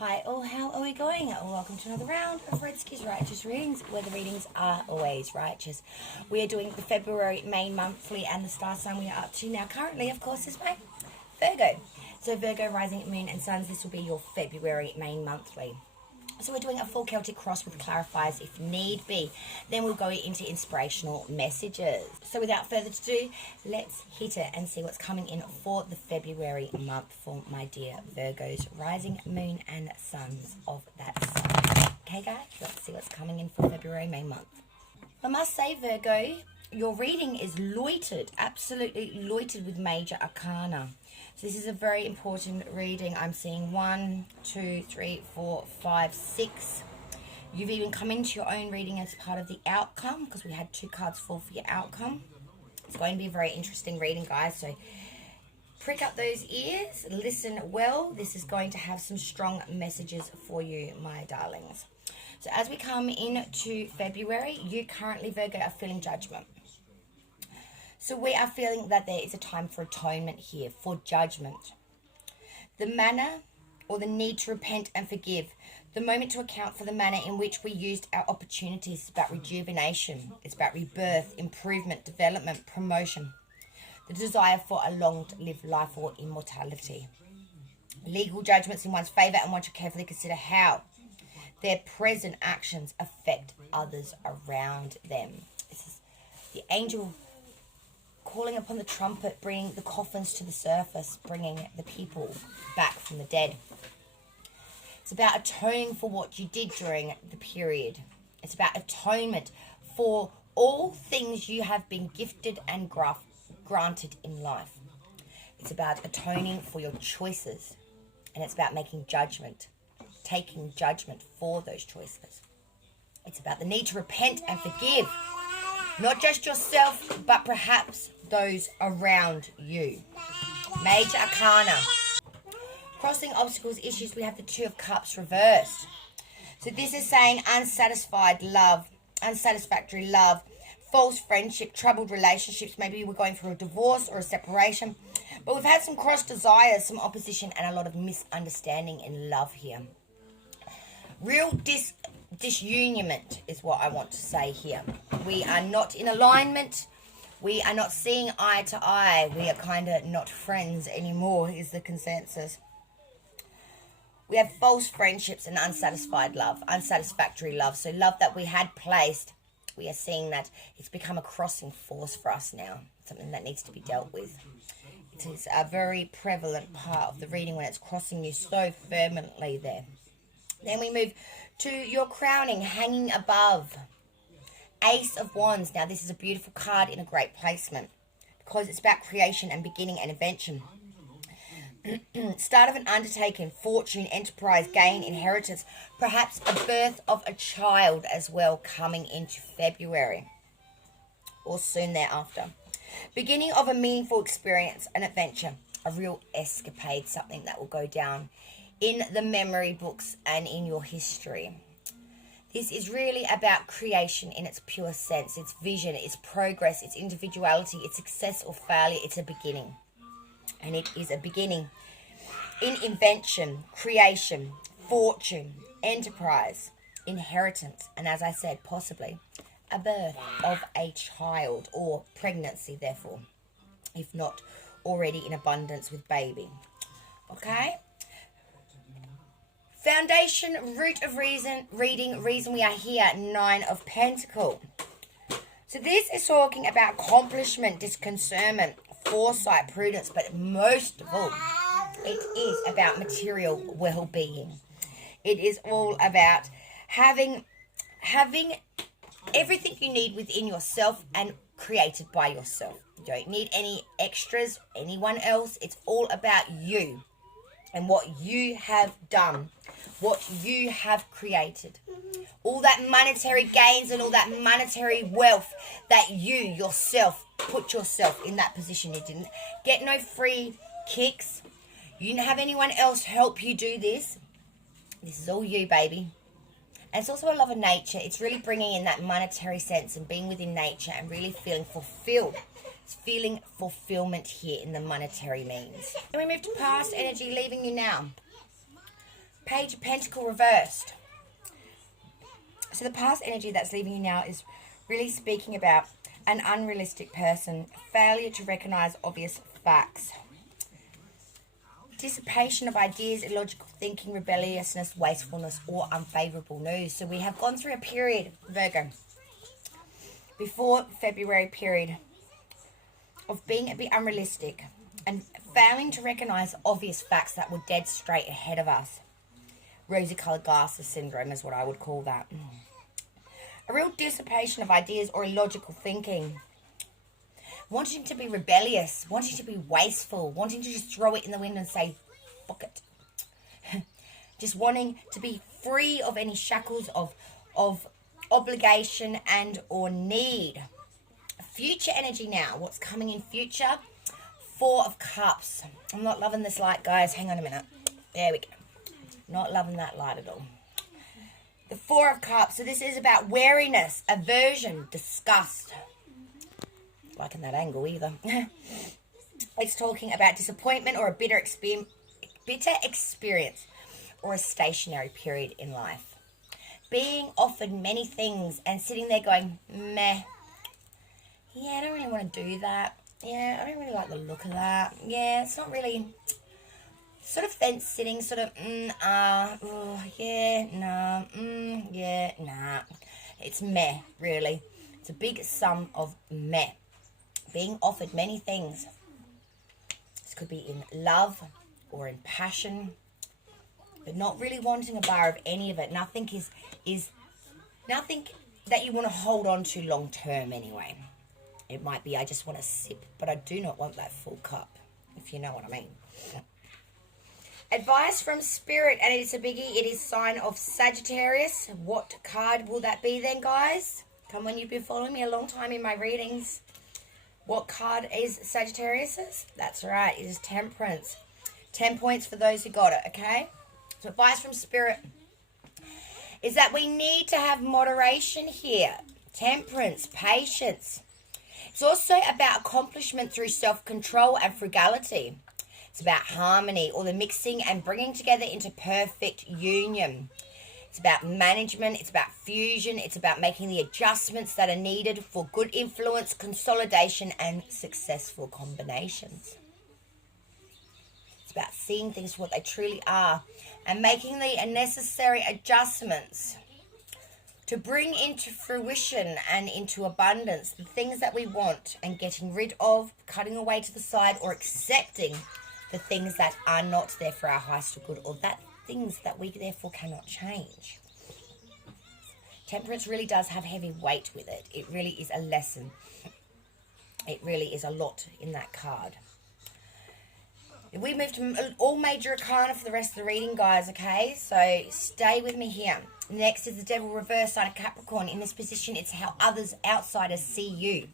Hi all, how are we going? Welcome to another round of Redski's Righteous Readings, where the readings are always righteous. We are doing the February main monthly and the star sign we are up to now. Currently, of course, is my Virgo. So Virgo, rising, moon and suns, this will be your February main monthly. So we're doing a full Celtic cross with clarifiers if need be. Then we'll go into inspirational messages. So without further ado, let's hit it and see what's coming in for the February month for my dear Virgos, rising, moon and suns of that sign. Okay guys, let's see what's coming in for February, May month. I must say, Virgo, your reading is loitered, absolutely loitered with major arcana. So this is a very important reading. I'm seeing 1, 2, 3, 4, 5, 6. You've even come into your own reading as part of the outcome, because we had 2 cards fall for your outcome. It's going to be a very interesting reading, guys. So prick up those ears, listen well. This is going to have some strong messages for you, my darlings. So as we come into February, you currently, Virgo, are feeling judgment. So we are feeling that there is a time for atonement here, for judgment. The manner or the need to repent and forgive. The moment to account for the manner in which we used our opportunities. It's about rejuvenation. It's about rebirth, improvement, development, promotion. The desire for a long-lived life or immortality. Legal judgments in one's favour, and one should carefully consider how their present actions affect others around them. This is the angel calling upon the trumpet, bringing the coffins to the surface, bringing the people back from the dead. It's about atoning for what you did during the period. It's about atonement for all things you have been gifted and granted in life. It's about atoning for your choices, and it's about making judgment, taking judgment for those choices. It's about the need to repent and forgive, not just yourself, but perhaps those around you. Major arcana. Crossing obstacles, issues, we have the 2 of Cups reversed. So this is saying unsatisfied love, unsatisfactory love, false friendship, troubled relationships. Maybe we're going through a divorce or a separation. But we've had some cross desires, some opposition, and a lot of misunderstanding in love here. Real disunionment is what I want to say here. We are not in alignment. We are not seeing eye to eye. We are kind of not friends anymore, is the consensus. We have false friendships and unsatisfied love, unsatisfactory love. So love that we had placed, we are seeing that it's become a crossing force for us now. Something that needs to be dealt with. It is a very prevalent part of the reading when it's crossing you so firmly there. Then we move to your crowning, hanging above. Ace of Wands. Now this is a beautiful card in a great placement because it's about creation and beginning and invention. Start of an undertaking, fortune, enterprise, gain, inheritance, perhaps a birth of a child as well coming into February or soon thereafter. Beginning of a meaningful experience, an adventure, a real escapade, something that will go down in the memory books and in your history. This is really about creation in its pure sense. It's vision, it's progress, it's individuality, it's success or failure. It's a beginning. And it is a beginning in invention, creation, fortune, enterprise, inheritance, and as I said, possibly a birth of a child or pregnancy, therefore, if not already in abundance with baby. Okay? Foundation, root of reason, reason we are here, 9 of Pentacles. So this is talking about accomplishment, discernment, foresight, prudence, but most of all, it is about material well-being. It is all about having everything you need within yourself and created by yourself. You don't need any extras, anyone else. It's all about you and what you have done, what you have created. All that monetary gains and all that monetary wealth that you yourself put yourself in that position. You didn't get no free kicks. You didn't have anyone else help you do this. This is all you, baby. And it's also a love of nature. It's really bringing in that monetary sense and being within nature and really feeling fulfilled. It's feeling fulfillment here in the monetary means. And we move to past energy, leaving you now. Page of Pentacle reversed. So the past energy that's leaving you now is really speaking about an unrealistic person, failure to recognize obvious facts, dissipation of ideas, illogical thinking, rebelliousness, wastefulness, or unfavorable news. So we have gone through a period, Virgo, before February period, of being a bit unrealistic and failing to recognize obvious facts that were dead straight ahead of us. Rosy-coloured glasses syndrome is what I would call that. A real dissipation of ideas or illogical thinking. Wanting to be rebellious, wanting to be wasteful, wanting to just throw it in the wind and say, fuck it. Just wanting to be free of any shackles of obligation and or need. Future energy now. What's coming in future? Four of Cups. I'm not loving this light, guys. Hang on a minute. There we go. Not loving that light at all. The Four of Cups. So this is about wariness, aversion, disgust. Liking that angle either. It's talking about disappointment or a bitter experience or a stationary period in life. Being offered many things and sitting there going, meh. Yeah, I don't really want to do that. Yeah, I don't really like the look of that. Yeah, it's not really... Sort of fence sitting, sort of, yeah, nah, yeah, nah. It's meh, really. It's a big sum of meh. Being offered many things. This could be in love or in passion, but not really wanting a bar of any of it. Nothing is nothing that you want to hold on to long term anyway. It might be I just want to sip, but I do not want that full cup, if you know what I mean. Advice from Spirit, and it's a biggie. It is sign of Sagittarius. What card will that be then, guys? Come on, you've been following me a long time in my readings. What card is Sagittarius's? That's right, it is Temperance. 10 points for those who got it, okay? So advice from Spirit is that we need to have moderation here. Temperance, patience. It's also about accomplishment through self-control and frugality. It's about harmony or the mixing and bringing together into perfect union. It's about management. It's about fusion. It's about making the adjustments that are needed for good influence, consolidation, and successful combinations. It's about seeing things for what they truly are and making the necessary adjustments to bring into fruition and into abundance the things that we want and getting rid of, cutting away to the side, or accepting the things that are not there for our highest good, or that things that we therefore cannot change. Temperance really does have heavy weight with it. It really is a lesson. It really is a lot in that card. If we move to all major arcana for the rest of the reading, guys, okay? So stay with me here. Next is the Devil reverse sign of Capricorn. In this position, it's how others, outsiders, see you.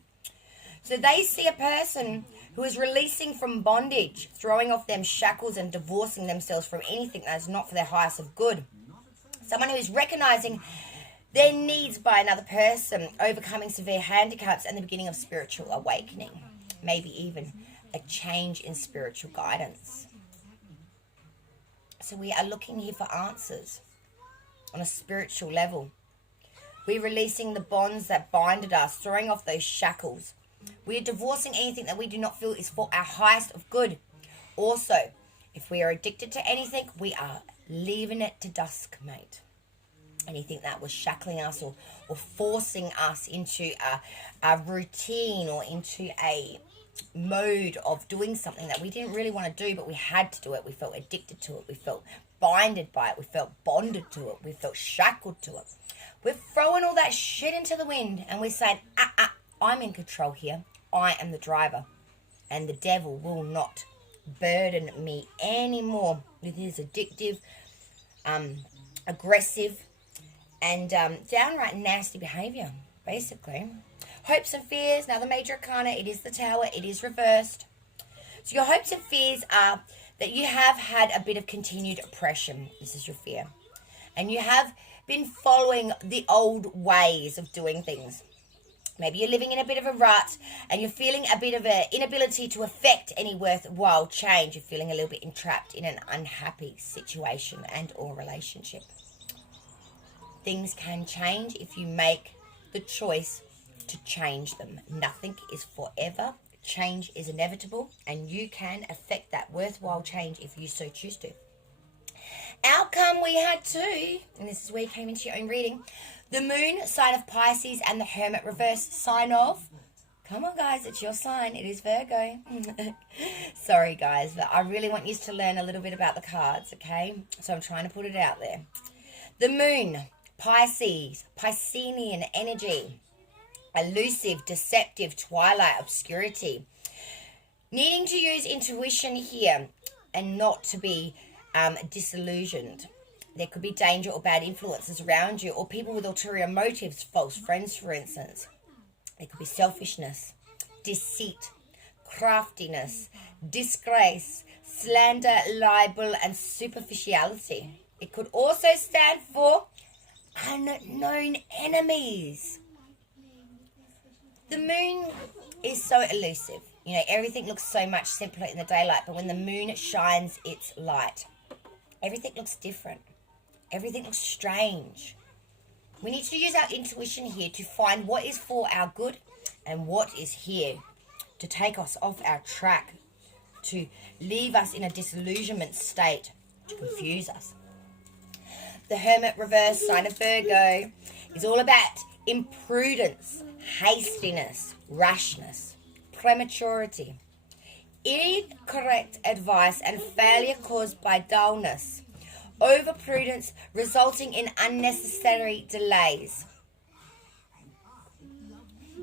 So they see a person who is releasing from bondage, throwing off them shackles and divorcing themselves from anything that is not for their highest of good. Someone who is recognizing their needs by another person, overcoming severe handicaps, and the beginning of spiritual awakening. Maybe even a change in spiritual guidance. So we are looking here for answers on a spiritual level. We're releasing the bonds that binded us, throwing off those shackles. We are divorcing anything that we do not feel is for our highest of good. Also, if we are addicted to anything, we are leaving it to dusk, mate. Anything that was shackling us or forcing us into a routine or into a mode of doing something that we didn't really want to do, but we had to do it. We felt addicted to it. We felt binded by it. We felt bonded to it. We felt shackled to it. We're throwing all that shit into the wind and we're saying, I'm in control here. I am the driver. And the devil will not burden me anymore with his addictive, aggressive, and downright nasty behavior, basically. Hopes and fears. Now, the major arcana, it is the Tower. It is reversed. So your hopes and fears are that you have had a bit of continued oppression. This is your fear. And you have been following the old ways of doing things. Maybe you're living in a bit of a rut and you're feeling a bit of an inability to affect any worthwhile change. You're feeling a little bit entrapped in an unhappy situation and or relationship. Things can change if you make the choice to change them. Nothing is forever. Change is inevitable, and you can affect that worthwhile change if you so choose to. Outcome we had too, and this is where you came into your own reading. The moon, sign of Pisces, and the hermit reverse, sign of, come on guys, it's your sign, it is Virgo. Sorry guys, but I really want you to learn a little bit about the cards, okay? So I'm trying to put it out there. The moon, Pisces, Piscean energy, elusive, deceptive, twilight, obscurity. Needing to use intuition here and not to be disillusioned. There could be danger or bad influences around you, or people with ulterior motives, false friends, for instance. There could be selfishness, deceit, craftiness, disgrace, slander, libel, and superficiality. It could also stand for unknown enemies. The moon is so elusive. You know, everything looks so much simpler in the daylight, but when the moon shines its light, everything looks different. Everything looks strange. We need to use our intuition here to find what is for our good and what is here to take us off our track, to leave us in a disillusionment state, to confuse us. The hermit reverse, sign of Virgo, is all about imprudence, hastiness, rashness, prematurity, incorrect advice, and failure caused by dullness. Overprudence resulting in unnecessary delays.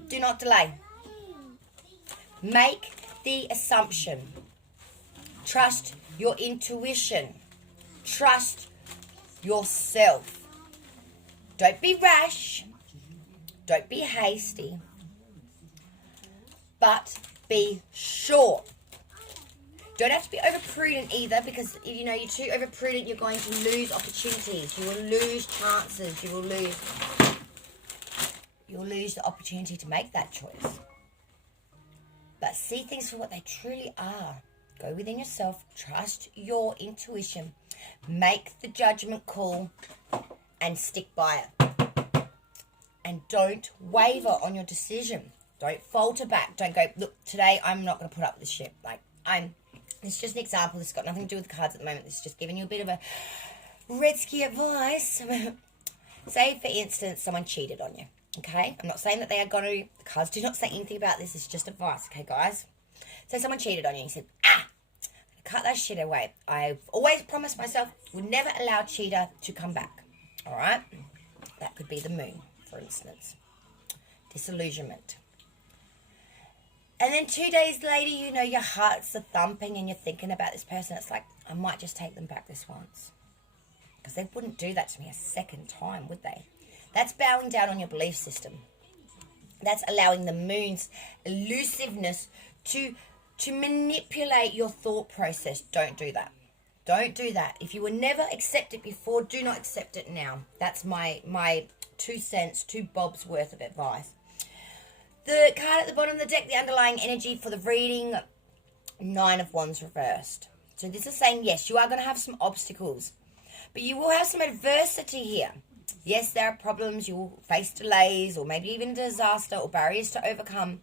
Do not delay. Make the assumption. Trust your intuition. Trust yourself. Don't be rash. Don't be hasty. But be sure. Don't have to be overprudent either, because if you know you're too overprudent, you're going to lose opportunities. You will lose chances. You will lose the opportunity to make that choice. But see things for what they truly are. Go within yourself. Trust your intuition. Make the judgment call and stick by it. And don't waver on your decision. Don't falter back. Don't go, look, today I'm not going to put up with this shit. It's just an example. This has got nothing to do with the cards at the moment. This is just giving you a bit of a Redsky advice. Say, for instance, someone cheated on you. Okay? I'm not saying that they are going to. The cards do not say anything about this. It's just advice. Okay, guys? So someone cheated on you. You said, cut that shit away. I've always promised myself would never allow a cheater to come back. All right? That could be the moon, for instance. Disillusionment. And then 2 days later, you know, your heart's thumping and you're thinking about this person. It's like, I might just take them back this once. Because they wouldn't do that to me a second time, would they? That's bowing down on your belief system. That's allowing the moon's elusiveness to manipulate your thought process. Don't do that. Don't do that. If you were never accepted before, do not accept it now. That's my 2 cents, 2 bobs worth of advice. The card at the bottom of the deck, the underlying energy for the reading, 9 of Wands reversed. So this is saying, yes, you are going to have some obstacles, but you will have some adversity here. Yes, there are problems. You will face delays or maybe even disaster or barriers to overcome,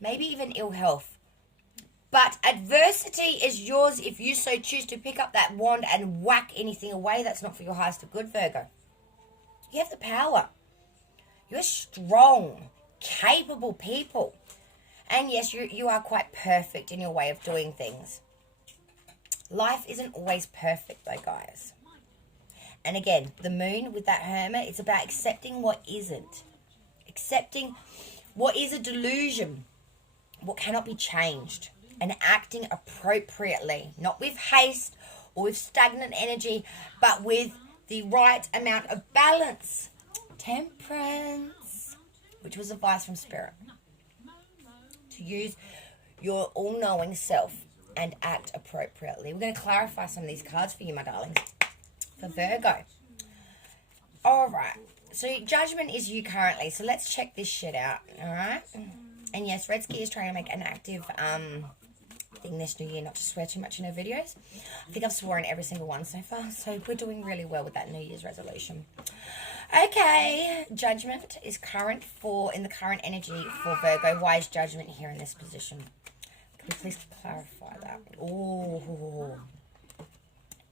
maybe even ill health. But adversity is yours if you so choose to pick up that wand and whack anything away that's not for your highest of good, Virgo. You have the power. You're strong, capable people. And yes, you are quite perfect in your way of doing things. Life isn't always perfect though, guys. And again, the moon with that hermit, it's about accepting what isn't. Accepting what is a delusion, what cannot be changed, and acting appropriately. Not with haste or with stagnant energy, but with the right amount of balance. Temperance, which was advice from Spirit. To use your all-knowing self and act appropriately. We're going to clarify some of these cards for you, my darlings. For Virgo. All right. So Judgment is you currently. So let's check this shit out. All right. And yes, Redsky is trying to make an active thing this new year, not to swear too much in her videos. I think I've sworn every single one so far. So we're doing really well with that New Year's resolution. Okay, Judgment is current in the current energy for Virgo. Why is Judgment here in this position? Can we please clarify that? Oh,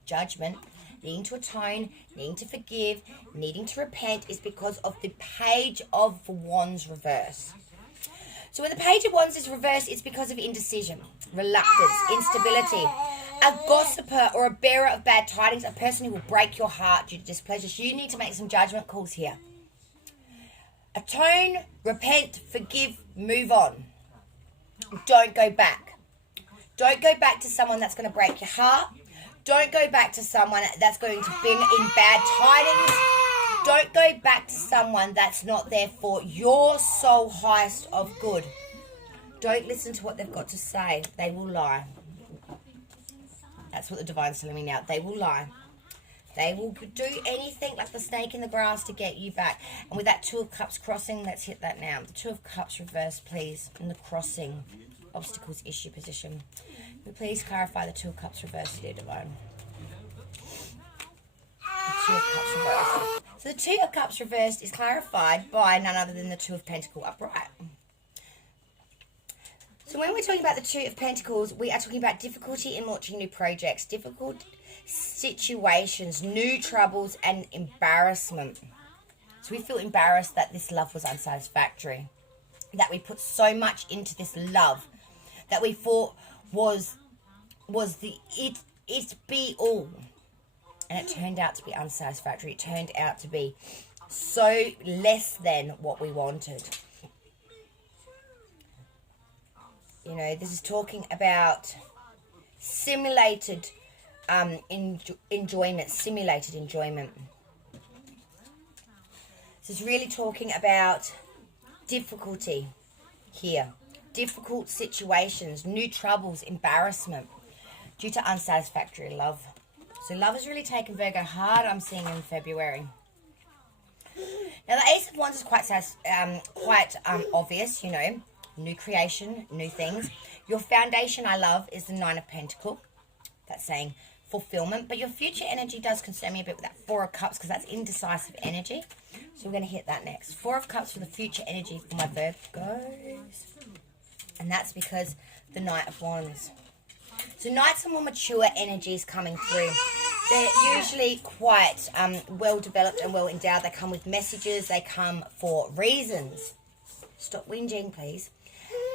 Judgment, needing to atone, needing to forgive, needing to repent is because of the Page of Wands reverse. So when the Page of Wands is reversed, it's because of indecision, reluctance, instability. A gossiper or a bearer of bad tidings, a person who will break your heart due to displeasure. So you need to make some judgment calls here. Atone, repent, forgive, move on. Don't go back. Don't go back to someone that's going to break your heart. Don't go back to someone that's going to bring in bad tidings. Don't go back to someone that's not there for your soul highest of good. Don't listen to what they've got to say. They will lie. That's what the Divine's telling me now. They will lie. They will do anything like the snake in the grass to get you back. And with that Two of Cups crossing, let's hit that now. The Two of Cups reverse, please. In the crossing, obstacles, issue, position. But please clarify the Two of Cups reverse here, Divine. The Two of Cups reversed. So the Two of Cups reversed is clarified by none other than the Two of Pentacles upright. So when we're talking about the Two of Pentacles, we are talking about difficulty in launching new projects, difficult situations, new troubles, and embarrassment. So we feel embarrassed that this love was unsatisfactory, that we put so much into this love that we thought was the it be all, and it turned out to be unsatisfactory. It turned out to be so less than what we wanted. You know, this is talking about simulated enjoyment, simulated enjoyment. This is really talking about difficulty here. Difficult situations, new troubles, embarrassment due to unsatisfactory love. So love has really taken Virgo hard, I'm seeing in February. Now the Ace of Wands is quite obvious, you know. New creation, new things. Your foundation, I love, is the Nine of Pentacles. That's saying fulfillment. But your future energy does concern me a bit with that Four of Cups because that's indecisive energy. So we're going to hit that next. Four of Cups for the future energy for my Virgos. And that's because the Knight of Wands. So Knights are more mature energies coming through. They're usually quite well developed and well endowed. They come with messages. They come for reasons. Stop whinging, please.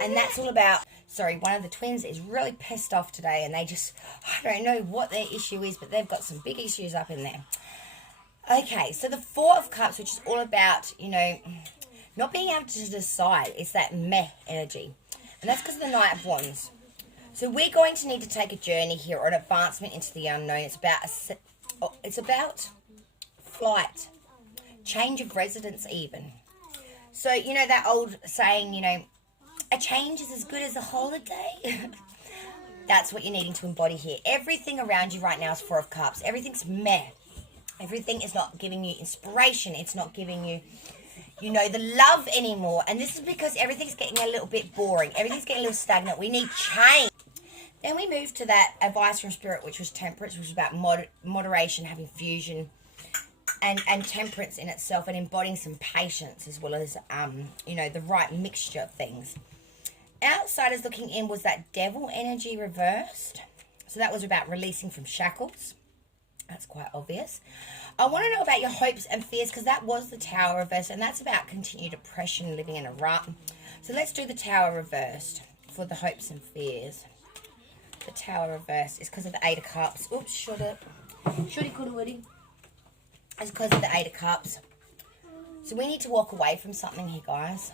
And that's all about, sorry, one of the twins is really pissed off today and they just, I don't know what their issue is, but they've got some big issues up in there. Okay, so the Four of Cups, which is all about, you know, not being able to decide. It's that meh energy. And that's because of the Knight of Wands. So we're going to need to take a journey here or an advancement into the unknown. It's about flight, change of residence even. So, you know that old saying, you know, a change is as good as a holiday. That's what you're needing to embody here. Everything around you right now is Four of Cups. Everything's meh. Everything is not giving you inspiration. It's not giving you, you know, the love anymore. And this is because everything's getting a little bit boring. Everything's getting a little stagnant. We need change. Then we moved to that advice from Spirit, which was temperance, which was about moderation, having fusion, and temperance in itself, and embodying some patience as well as, you know, the right mixture of things. Outsiders looking in was that Devil energy reversed. So that was about releasing from shackles. That's quite obvious. I want to know about your hopes and fears because that was the Tower reversed, and that's about continued depression, living in a rut. So let's do the Tower reversed for the hopes and fears. The Tower reversed is because of the Eight of Cups. Oops, shut up. Shouldy, coulda, wouldy. It's because of the Eight of Cups. So we need to walk away from something here, guys.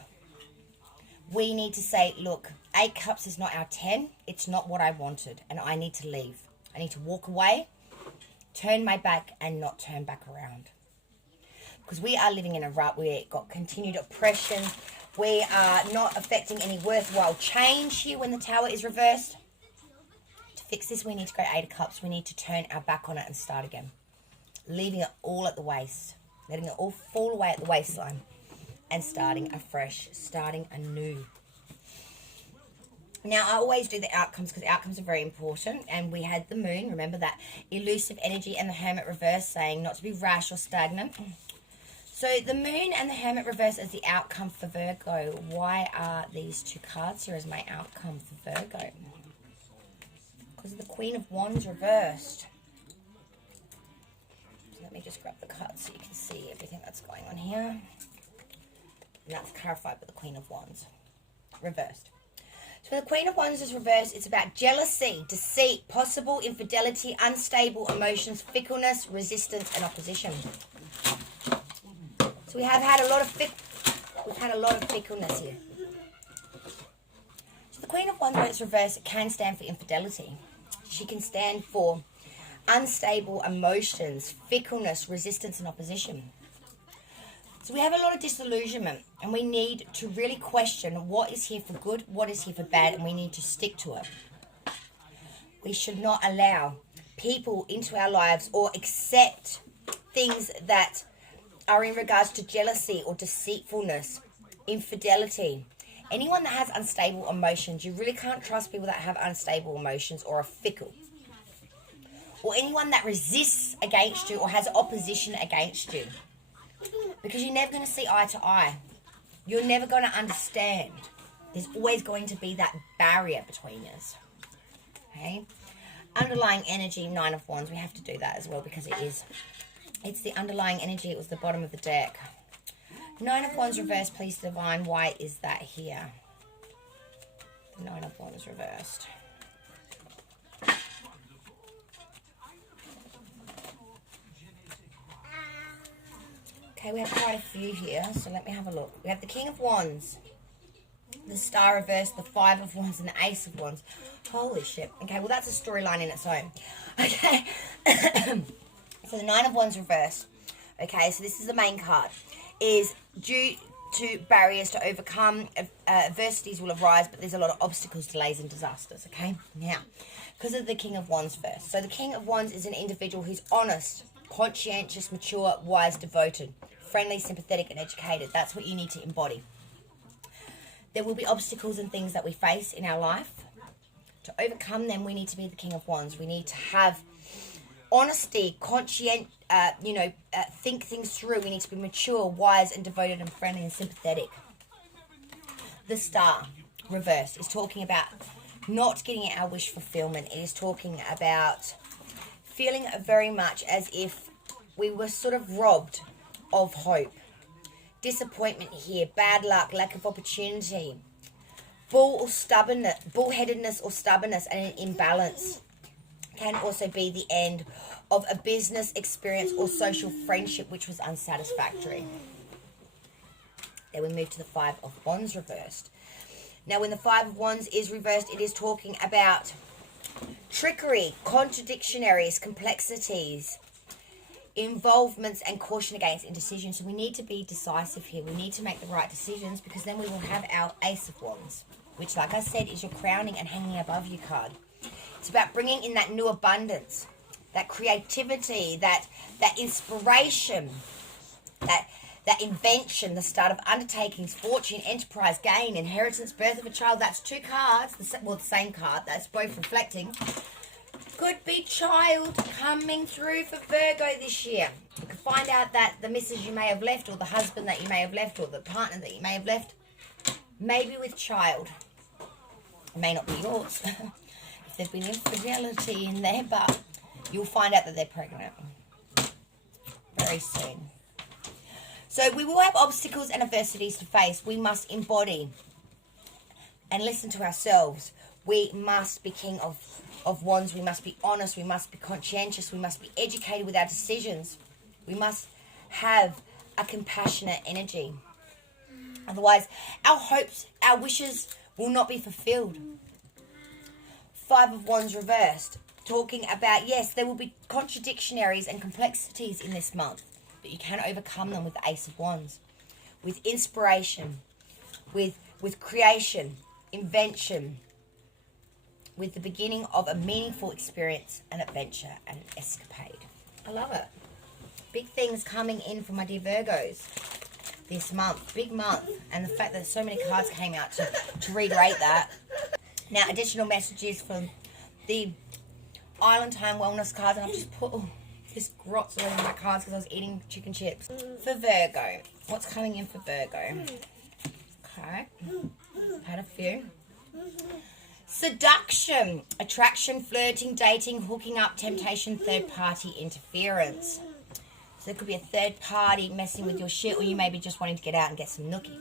We need to say, look, 8 Cups is not our 10. It's not what I wanted. And I need to leave. I need to walk away, turn my back, and not turn back around. Because we are living in a rut. We've got continued oppression. We are not affecting any worthwhile change here when the Tower is reversed. To fix this, we need to go 8 of Cups. We need to turn our back on it and start again. Leaving it all at the waste. letting it all fall away at the waistline and starting afresh, starting anew. Now, I always do the outcomes because outcomes are very important. And we had the moon, remember that elusive energy, and the hermit reverse, saying not to be rash or stagnant. So the moon and the hermit reverse as the outcome for Virgo. Why are these two cards here as my outcome for Virgo? Because of the Queen of Wands reversed. So let me just grab the cards so you can see everything that's going on here. And that's clarified by the Queen of Wands reversed. So the Queen of Wands is reversed. It's about jealousy, deceit, possible infidelity, unstable emotions, fickleness, resistance, and opposition. So we have had a lot of fickleness here. So the Queen of Wands, when it's reversed, it can stand for infidelity. She can stand for unstable emotions, fickleness, resistance, and opposition. So we have a lot of disillusionment, and we need to really question what is here for good, what is here for bad, and we need to stick to it. We should not allow people into our lives or accept things that are in regards to jealousy or deceitfulness, infidelity. Anyone that has unstable emotions, you really can't trust people that have unstable emotions or are fickle. Or anyone that resists against you or has opposition against you. Because you're never going to see eye to eye. You're never going to understand. There's always going to be that barrier between us. Okay? Underlying energy, Nine of Wands. We have to do that as well because it's the underlying energy. It was the bottom of the deck. Nine of Wands reversed, please divine. Why is that here? The Nine of Wands reversed. Okay, we have quite a few here, so let me have a look. We have the King of Wands, the Star reversed, the Five of Wands, and the Ace of Wands. Holy shit. Okay, well, that's a storyline in its own. Okay. So the Nine of Wands reversed. Okay, so this is the main card. Is due to barriers to overcome, adversities will arise, but there's a lot of obstacles, delays, and disasters. Okay, now, because of the King of Wands first. So the King of Wands is an individual who's honest, conscientious, mature, wise, devoted, friendly, sympathetic, and educated. That's what you need to embody. There will be obstacles and things that we face in our life. To overcome them, we need to be the King of Wands. We need to have honesty, think things through. We need to be mature, wise, and devoted, and friendly, and sympathetic. The Star, reversed, is talking about not getting our wish fulfillment. It is talking about feeling very much as if we were sort of robbed of hope. Disappointment here, bad luck, lack of opportunity, bullheadedness or stubbornness, and an imbalance. Can also be the end of a business experience or social friendship which was unsatisfactory. Then we move to the Five of Wands reversed. Now when the Five of Wands is reversed, it is talking about trickery, contradictionaries, complexities, involvements, and caution against indecision. So we need to be decisive here. We need to make the right decisions because then we will have our Ace of Wands, which, like I said, is your crowning and hanging above you card. It's about bringing in that new abundance, that creativity, that inspiration, that invention, the start of undertakings, fortune, enterprise, gain, inheritance, birth of a child. That's two cards, the same card. That's both reflecting. Could be child coming through for Virgo this year. You could find out that the missus you may have left, or the husband that you may have left, or the partner that you may have left, maybe with child. It may not be yours. If there's been infidelity in there, but you'll find out that they're pregnant very soon. So we will have obstacles and adversities to face. We must embody and listen to ourselves. We must be King of Wands. We must be honest. We must be conscientious. We must be educated with our decisions. We must have a compassionate energy. Otherwise, our hopes, our wishes will not be fulfilled. Five of Wands reversed. Talking about, yes, there will be contradictionaries and complexities in this month, but you can overcome them with the Ace of Wands, with inspiration, with creation, invention, with the beginning of a meaningful experience, an adventure, and an escapade. I love it. Big things coming in for my dear Virgos this month. Big month. And the fact that so many cards came out to reiterate that. Now, additional messages from the Island Time Wellness cards. And I've just put this grot's all in my cards because I was eating chicken chips. For Virgo. What's coming in for Virgo? Okay. Had a few. Seduction, attraction, flirting, dating, hooking up, temptation, third-party interference. So there could be a third party messing with your shit, or you may be just wanting to get out and get some nookie.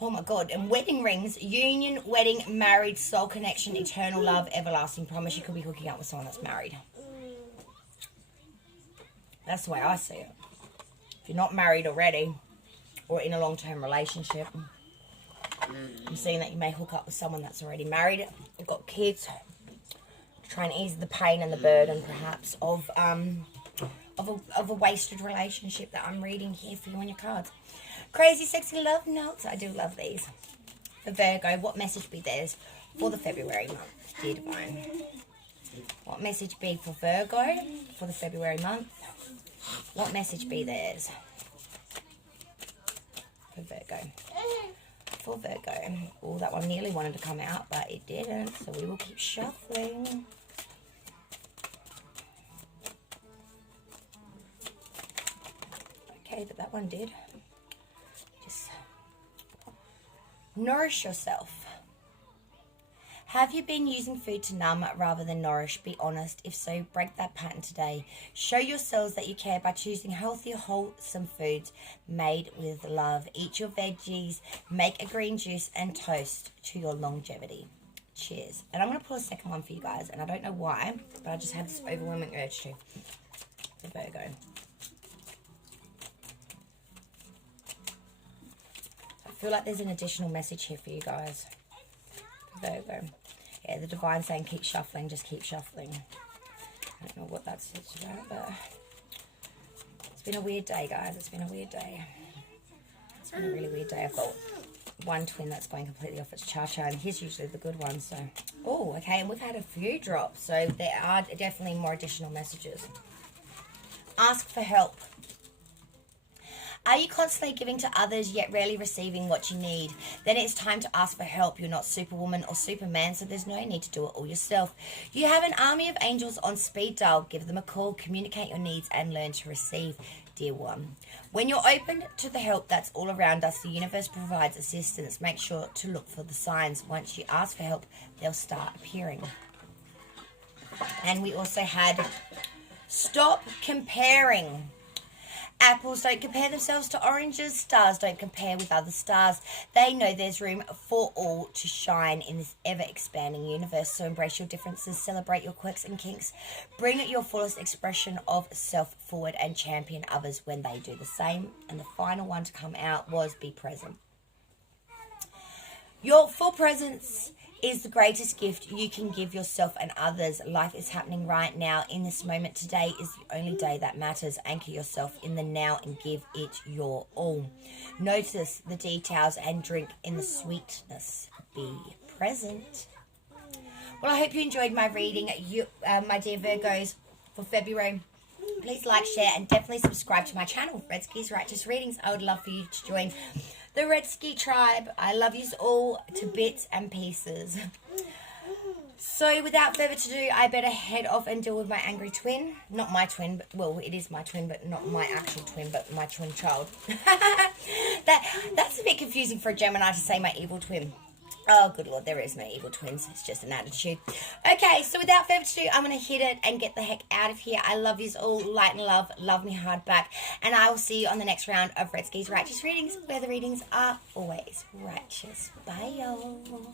Oh my God. And wedding rings, union, wedding, married, soul connection, eternal love, everlasting promise. You could be hooking up with someone that's married. That's the way I see it. If you're not married already, or in a long-term relationship, I'm seeing that you may hook up with someone that's already married, you've got kids, to try and ease the pain and the burden, perhaps, of a wasted relationship that I'm reading here for you on your cards. Crazy, sexy love notes. I do love these. For Virgo, what message be theirs for the February month, dear Divine? What message be for Virgo for the February month? What message be theirs for Virgo? For Virgo. Oh, that one nearly wanted to come out, but it didn't. So we will keep shuffling. Okay, but that one did. Just nourish yourself. Have you been using food to numb rather than nourish? Be honest. If so, break that pattern today. Show yourselves that you care by choosing healthy, wholesome foods made with love. Eat your veggies, make a green juice, and toast to your longevity. Cheers. And I'm going to pull a second one for you guys, and I don't know why, but I just have this overwhelming urge to. The Virgo. I feel like there's an additional message here for you guys. Virgo. Yeah, the Divine saying keep shuffling, just keep shuffling. I don't know what that's about, but it's been a weird day, guys. It's been a weird day. It's been a really weird day. I've got one twin that's going completely off its cha-cha, and he's usually the good one, so. Oh, okay, and we've had a few drops, so there are definitely more additional messages. Ask for help. Are you constantly giving to others yet rarely receiving what you need? Then it's time to ask for help. You're not Superwoman or Superman, so there's no need to do it all yourself. You have an army of angels on speed dial. Give them a call, communicate your needs, and learn to receive, dear one. When you're open to the help that's all around us, the universe provides assistance. Make sure to look for the signs. Once you ask for help, they'll start appearing. And we also had stop comparing. Apples don't compare themselves to oranges. Stars don't compare with other stars. They know there's room for all to shine in this ever-expanding universe. So embrace your differences, celebrate your quirks and kinks, bring your fullest expression of self forward, and champion others when they do the same. And the final one to come out was be present. Your full presence is the greatest gift you can give yourself and others. Life is happening right now in this moment. Today is the only day that matters. Anchor yourself in the now and give it your all. Notice the details and drink in the sweetness. Be present. Well, I hope you enjoyed my reading, my dear Virgos, for February. Please like, share, and definitely subscribe to my channel, Red Ski's Righteous Readings. I would love for you to join the Red Ski tribe. I love you all to bits and pieces. So without further ado, I better head off and deal with my angry twin. Not my twin, but, well, it is my twin, but not my actual twin, but my twin child. That's a bit confusing for a Gemini to say my evil twin. Oh, good Lord, there is no evil twins. It's just an attitude. Okay, so without further ado, I'm going to hit it and get the heck out of here. I love yous all. Light and love. Love me hard back. And I will see you on the next round of Red Ski's Righteous Readings, where the readings are always righteous. Bye, y'all.